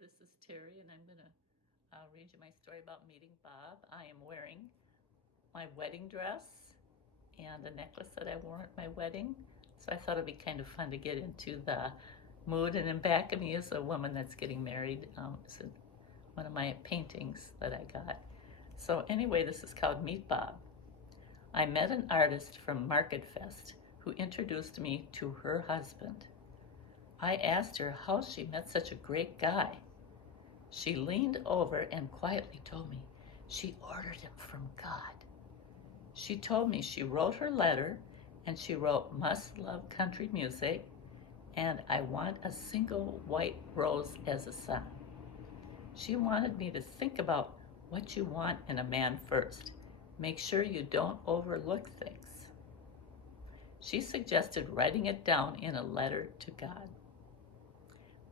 this is Terry, and I'm going to read you my story about meeting Bob. I am wearing my wedding dress and a necklace that I wore at my wedding. So I thought it'd be kind of fun to get into the mood. And in back of me is a woman that's getting married. It's one of my paintings that I got. So anyway, this is called Meet Bob. I met an artist from Market Fest who introduced me to her husband. I asked her how she met such a great guy. She leaned over and quietly told me she ordered him from God. She told me she wrote her letter and she wrote "Must love country music" and "I want a single white rose as a sign." She wanted me to think about what you want in a man first. Make sure you don't overlook things. She suggested writing it down in a letter to God.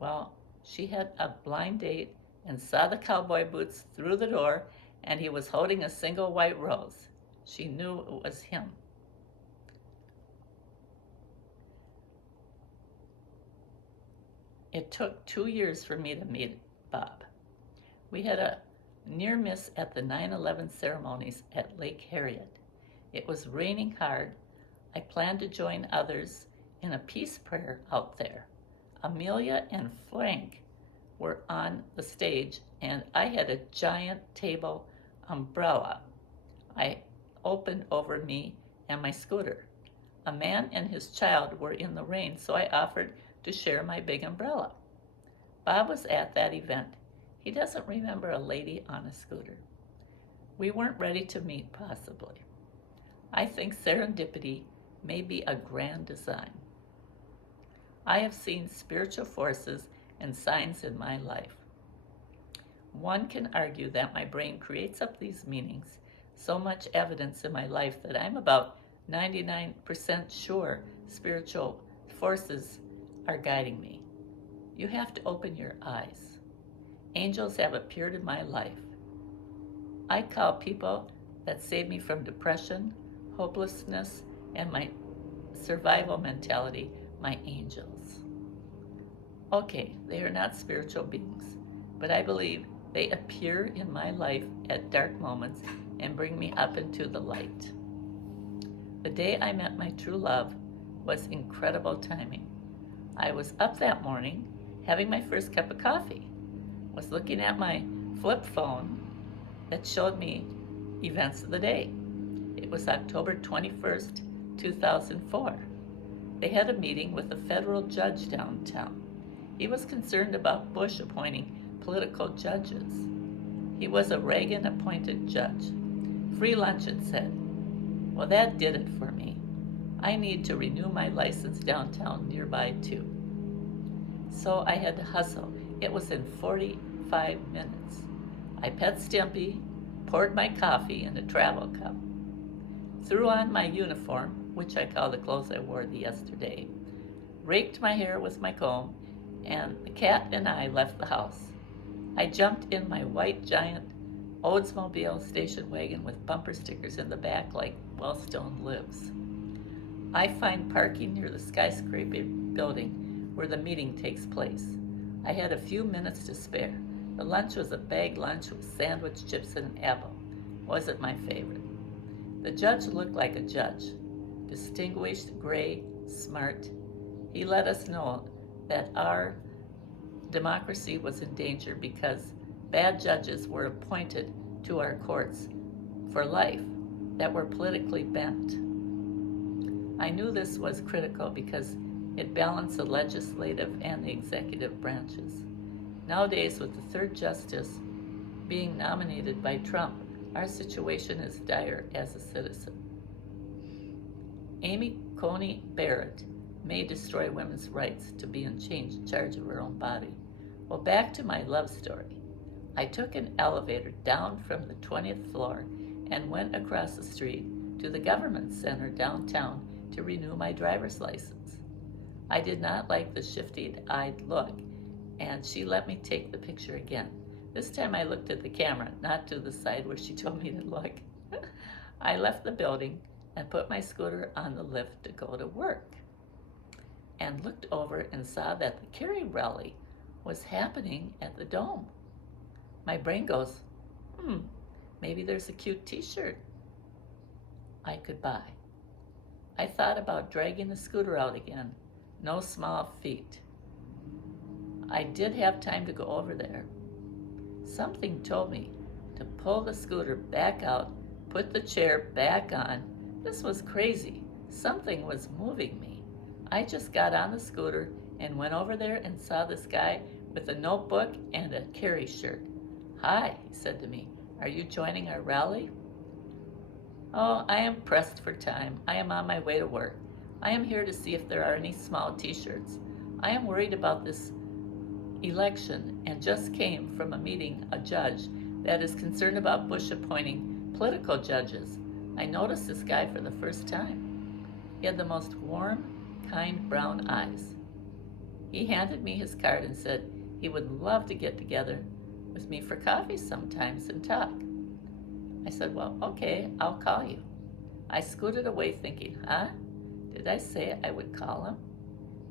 Well, she had a blind date and saw the cowboy boots through the door, and he was holding a single white rose. She knew it was him. It took 2 years for me to meet Bob. We had a near miss at the 9/11 ceremonies at Lake Harriet. It was raining hard. I planned to join others in a peace prayer out there. Amelia and Frank were on the stage, and I had a giant table umbrella I opened over me and my scooter. A man and his child were in the rain, so I offered to share my big umbrella. Bob was at that event. He doesn't remember a lady on a scooter. We weren't ready to meet, possibly. I think serendipity may be a grand design. I have seen spiritual forces and signs in my life. One can argue that my brain creates up these meanings, so much evidence in my life that I'm about 99% sure spiritual forces are guiding me. You have to open your eyes. Angels have appeared in my life. I call people that saved me from depression, hopelessness, and my survival mentality my angels. Okay, they are not spiritual beings, but I believe they appear in my life at dark moments and bring me up into the light. The day I met my true love was incredible timing. I was up that morning having my first cup of coffee, was looking at my flip phone that showed me events of the day. It was October 21st, 2004. They had a meeting with a federal judge downtown. He was concerned about Bush appointing political judges. He was a Reagan-appointed judge. Free lunch, it said. Well, that did it for me. I need to renew my license downtown nearby, too. So I had to hustle. It was in 45 minutes. I pet Stimpy, poured my coffee in a travel cup, threw on my uniform, which I call the clothes I wore yesterday, raked my hair with my comb, and the cat and I left the house. I jumped in my white giant Oldsmobile station wagon with bumper stickers in the back like Wellstone Lives. I find parking near the skyscraper building where the meeting takes place. I had a few minutes to spare. The lunch was a bag lunch with sandwich, chips, and an apple. Wasn't my favorite. The judge looked like a judge. Distinguished, gray, smart. He let us know that our democracy was in danger because bad judges were appointed to our courts for life that were politically bent. I knew this was critical because it balanced the legislative and the executive branches. Nowadays, with the third justice being nominated by Trump, our situation is dire as a citizen. Amy Coney Barrett may destroy women's rights to be in charge of her own body. Well, back to my love story. I took an elevator down from the 20th floor and went across the street to the government center downtown to renew my driver's license. I did not like the shifty-eyed look, and she let me take the picture again. This time I looked at the camera, not to the side where she told me to look. I left the building and put my scooter on the lift to go to work, and looked over and saw that the Kerry rally was happening at the Dome. My brain goes, maybe there's a cute t-shirt I could buy. I thought about dragging the scooter out again. No small feat. I did have time to go over there. Something told me to pull the scooter back out, put the chair back on. This was crazy. Something was moving me. I just got on the scooter and went over there and saw this guy with a notebook and a Carrie shirt. "Hi," he said to me. "Are you joining our rally?" "Oh, I am pressed for time. I am on my way to work. I am here to see if there are any small t-shirts. I am worried about this election and just came from a meeting a judge that is concerned about Bush appointing political judges. I noticed this guy for the first time. He had the most warm, kind brown eyes. He handed me his card and said he would love to get together with me for coffee sometimes and talk. I said, well, okay, I'll call you. I scooted away thinking, did I say I would call him?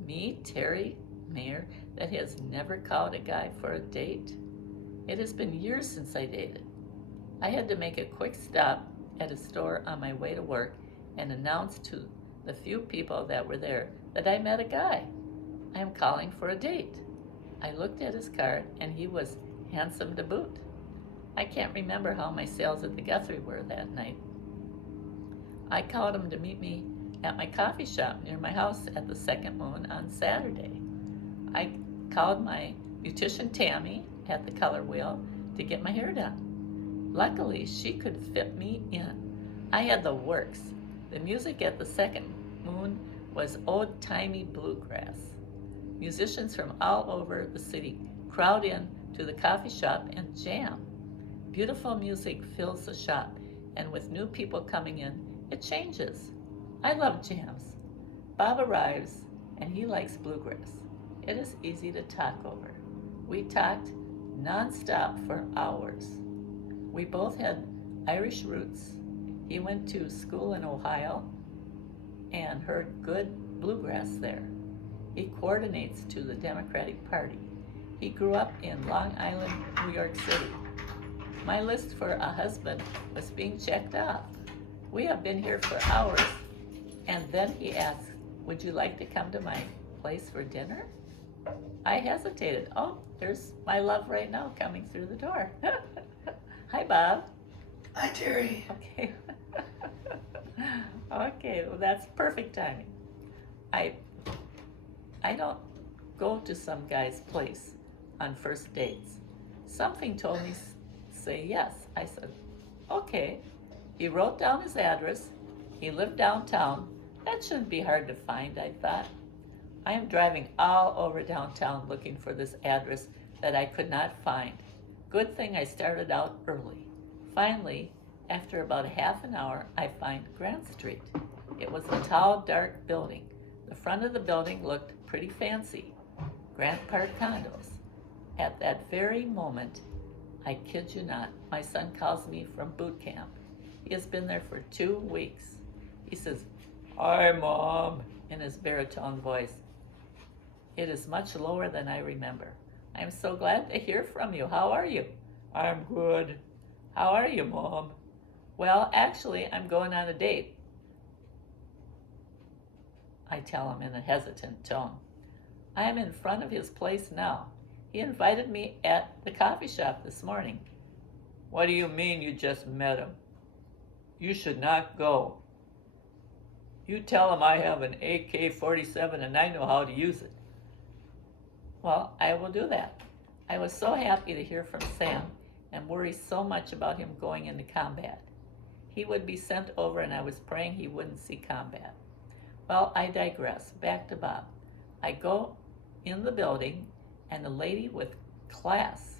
Me, Terry Mayer, that has never called a guy for a date? It has been years since I dated. I had to make a quick stop at a store on my way to work and announce to the few people that were there that I met a guy. I am calling for a date. I looked at his card and he was handsome to boot. I can't remember how my sales at the Guthrie were that night. I called him to meet me at my coffee shop near my house at the Second Moon on Saturday. I called my beautician Tammy at the Color Wheel to get my hair done. Luckily, she could fit me in. I had the works. The music at the Second Moon was old-timey bluegrass. Musicians from all over the city crowd in to the coffee shop and jam. Beautiful music fills the shop, and with new people coming in, it changes. I love jams. Bob arrives, and he likes bluegrass. It is easy to talk over. We talked nonstop for hours. We both had Irish roots. He went to school in Ohio and heard good bluegrass there. He coordinates to the Democratic Party. He grew up in Long Island, New York City. My list for a husband was being checked off. We have been here for hours. And then he asked, would you like to come to my place for dinner? I hesitated. Oh, there's my love right now coming through the door. Hi, Bob. Hi, Terry. Okay. Okay, well, that's perfect timing. I don't go to some guy's place on first dates. Something told me say yes. I said, okay. He wrote down his address. He lived downtown. That shouldn't be hard to find, I thought. I am driving all over downtown looking for this address that I could not find. Good thing I started out early. Finally, after about half an hour, I find Grant Street. It was a tall, dark building. The front of the building looked pretty fancy. Grant Park condos. At that very moment, I kid you not, my son calls me from boot camp. He has been there for 2 weeks. He says, hi, Mom, in his baritone voice. It is much lower than I remember. I am so glad to hear from you. How are you? I'm good. How are you, Mom? Well, actually, I'm going on a date. I tell him in a hesitant tone. I am in front of his place now. He invited me at the coffee shop this morning. What do you mean you just met him? You should not go. You tell him I have an AK-47 and I know how to use it. Well, I will do that. I was so happy to hear from Sam and worry so much about him going into combat. He would be sent over and I was praying he wouldn't see combat. Well, I digress. Back to Bob. I go in the building and a lady with class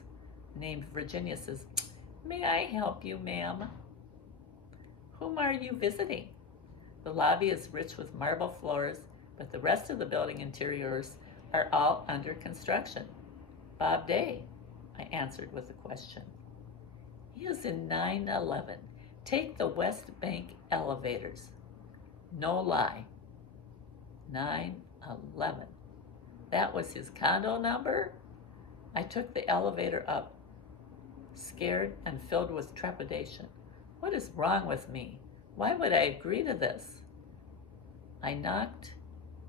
named Virginia says, may I help you, ma'am? Whom are you visiting? The lobby is rich with marble floors, but the rest of the building interiors are all under construction. Bob Day, I answered with a question. He is in 911. Take the West Bank elevators. No lie. 911. That was his condo number? I took the elevator up, scared and filled with trepidation. What is wrong with me? Why would I agree to this? I knocked,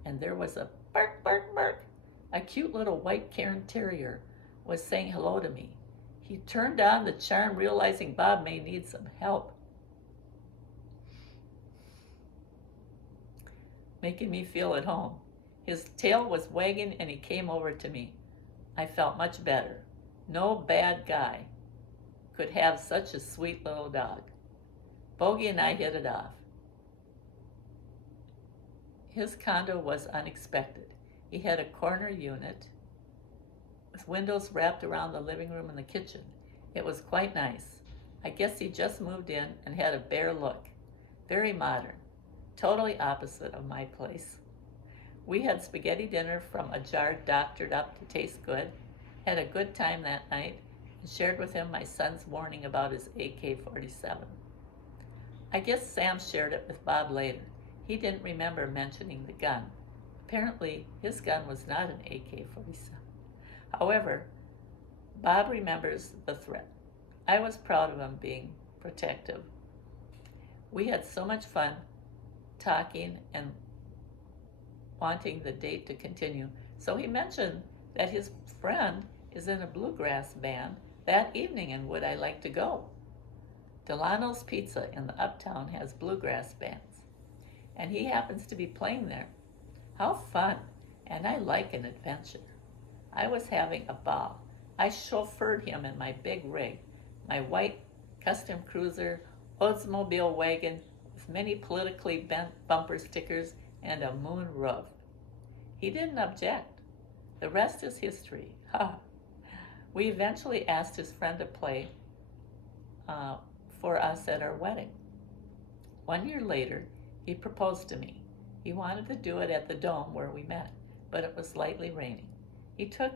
and there was a bark, bark, bark. A cute little white Cairn Terrier was saying hello to me. He turned on the charm, realizing Bob may need some help, making me feel at home. His tail was wagging, and he came over to me. I felt much better. No bad guy could have such a sweet little dog. Bogey and I hit it off. His condo was unexpected. He had a corner unit with windows wrapped around the living room and the kitchen. It was quite nice. I guess he just moved in and had a bare look. Very modern. Totally opposite of my place. We had spaghetti dinner from a jar doctored up to taste good, had a good time that night, and shared with him my son's warning about his AK-47. I guess Sam shared it with Bob later. He didn't remember mentioning the gun. Apparently, his gun was not an AK-47. However, Bob remembers the threat. I was proud of him being protective. We had so much fun talking and wanting the date to continue. So he mentioned that his friend is in a bluegrass band that evening, and would I like to go? Delano's Pizza in the Uptown has bluegrass bands, and he happens to be playing there. How fun, and I like an adventure. I was having a ball. I chauffeured him in my big rig, my white custom cruiser, Oldsmobile wagon with many politically bent bumper stickers and a moon roof. He didn't object. The rest is history. Ha! We eventually asked his friend to play for us at our wedding. 1 year later, he proposed to me. He wanted to do it at the Dome where we met, but it was lightly raining. He took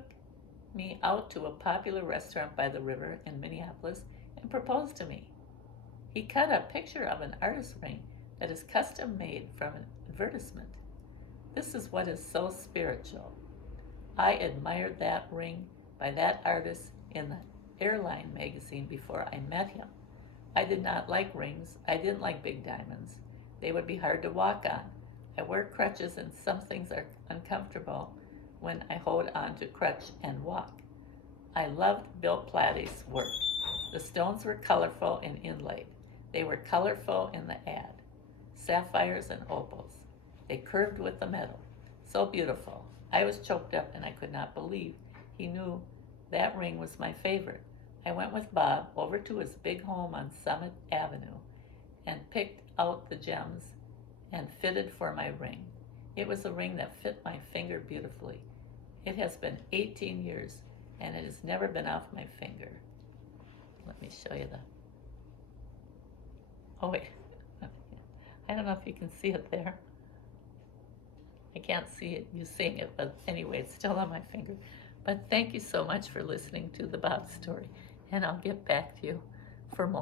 me out to a popular restaurant by the river in Minneapolis and proposed to me. He cut a picture of an artist ring that is custom made from an advertisement. This is what is so spiritual. I admired that ring by that artist in the airline magazine before I met him. I did not like rings. I didn't like big diamonds. They would be hard to walk on. I wear crutches, and some things are uncomfortable when I hold on to crutch and walk. I loved Bill Platty's work. The stones were colorful and inlaid. They were colorful in the ad. Sapphires and opals. They curved with the metal. So beautiful. I was choked up, and I could not believe he knew that ring was my favorite. I went with Bob over to his big home on Summit Avenue and picked out the gems and fitted for my ring. It was a ring that fit my finger beautifully. It has been 18 years, and it has never been off my finger. Let me show you the... Oh, wait. I don't know if you can see it there. I can't see it, you seeing it, but anyway, it's still on my finger. But thank you so much for listening to the Bob story, and I'll get back to you for more.